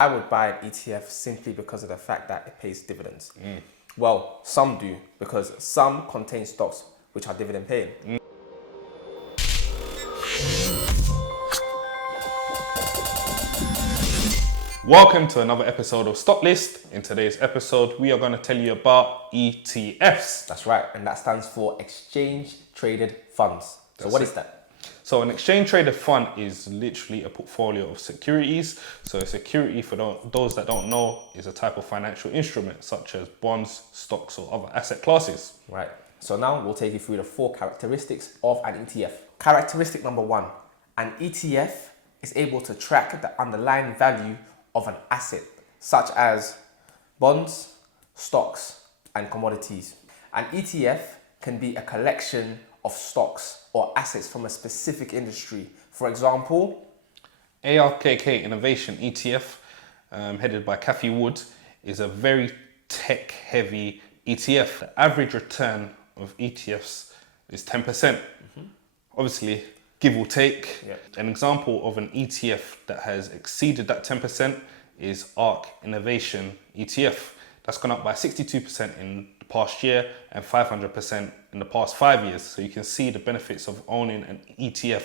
I would buy an ETF simply because of the fact that it pays dividends. Well, some do, because some contain stocks which are dividend paying. Welcome to another episode of Stocklist. In today's episode, we are going to tell you about ETFs. That's right, and that stands for Exchange Traded Funds. So what is that? So an exchange traded fund is literally a portfolio of securities. So a security, for those that don't know, is a type of financial instrument such as bonds, stocks, or other asset classes. Right. So now we'll take you through the 4 characteristics of an ETF. Characteristic number 1, an ETF is able to track the underlying value of an asset, such as bonds, stocks, and commodities. An ETF can be a collection of stocks or assets from a specific industry. For example, Arkk Innovation ETF, headed by Cathie Wood, is a very tech-heavy ETF. The average return of ETFs is 10%. Obviously, give or take. An example of an ETF that has exceeded that 10% is Arkk Innovation ETF. That's gone up by 62% in the past year and 500% in the past 5 years. So you can see the benefits of owning an ETF,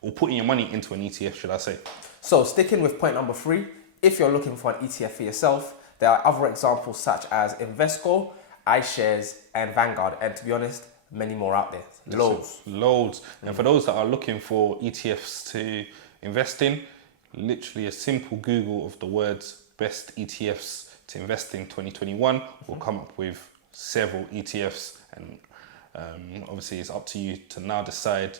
or putting your money into an ETF, should I say. So sticking with point number 3, if you're looking for an ETF for yourself, there are other examples such as Invesco, iShares, and Vanguard. And to be honest, many more out there. Loads. And for those that are looking for ETFs to invest in, literally a simple Google of the words best ETFs to invest in 2021 will come up with several ETFs, and obviously it's up to you to now decide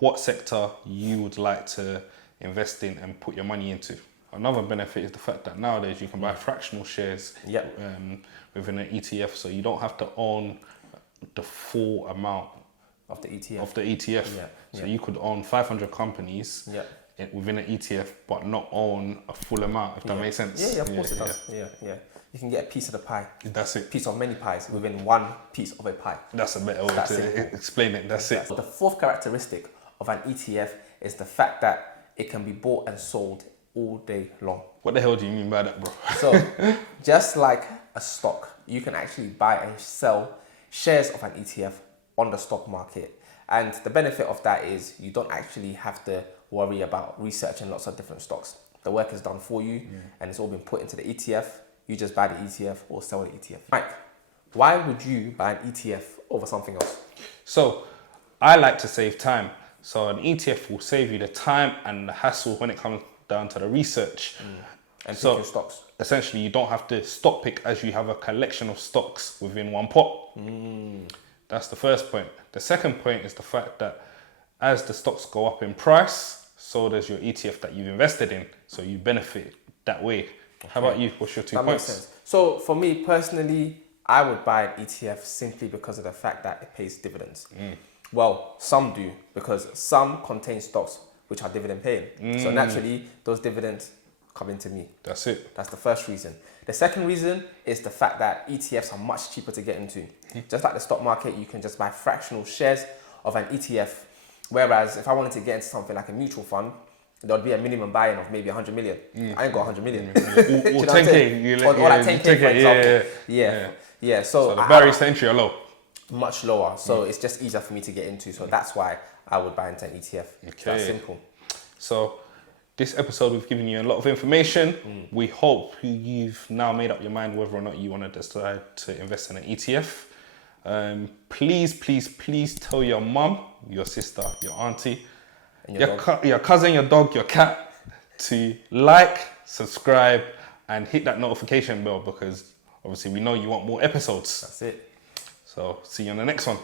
what sector you would like to invest in and put your money into. Another benefit is the fact that nowadays you can buy fractional shares within an ETF, so you don't have to own the full amount of the ETF. So you could own 500 companies within an ETF, but not own a full amount, if that makes sense. Yeah, of course it does. Yeah. You can get a piece of the pie. That's it. Piece of many pies within one piece of a pie. That's a better way to explain it. That's it. The 4th characteristic of an ETF is the fact that it can be bought and sold all day long. What the hell do you mean by that, bro? So, just like a stock, you can actually buy and sell shares of an ETF on the stock market. And the benefit of that is you don't actually have to worry about researching lots of different stocks. The work is done for you and it's all been put into the ETF. You just buy the ETF or sell the ETF. Mike, why would you buy an ETF over something else? So, I like to save time. So an ETF will save you the time and the hassle when it comes down to the research. And picking stocks. Essentially, you don't have to stock pick, as you have a collection of stocks within one pot. That's the first point. The second point is the fact that as the stocks go up in price, so does your ETF that you've invested in. So you benefit that way. How about you? What's your 2 points? That makes sense. So for me personally, I would buy an ETF simply because of the fact that it pays dividends. Well, some do, because some contain stocks which are dividend paying. So naturally, those dividends come into me. That's it. That's the first reason. The second reason is the fact that ETFs are much cheaper to get into. Just like the stock market, you can just buy fractional shares of an ETF. Whereas if I wanted to get into something like a mutual fund, there would be a minimum buy-in of maybe 100 million. I ain't got 100 million. Or 10K. Or like 10K, for example. Yeah. So the barriers to entry are low. Much lower. So it's just easier for me to get into. So that's why I would buy into an ETF. It's that simple. So this episode, we've given you a lot of information. We hope you've now made up your mind whether or not you want to decide to invest in an ETF. Please tell your mum, your sister, your auntie, your cousin, your dog, your cat to like, subscribe, and hit that notification bell, because obviously we know you want more episodes. That's it. So see you on the next one.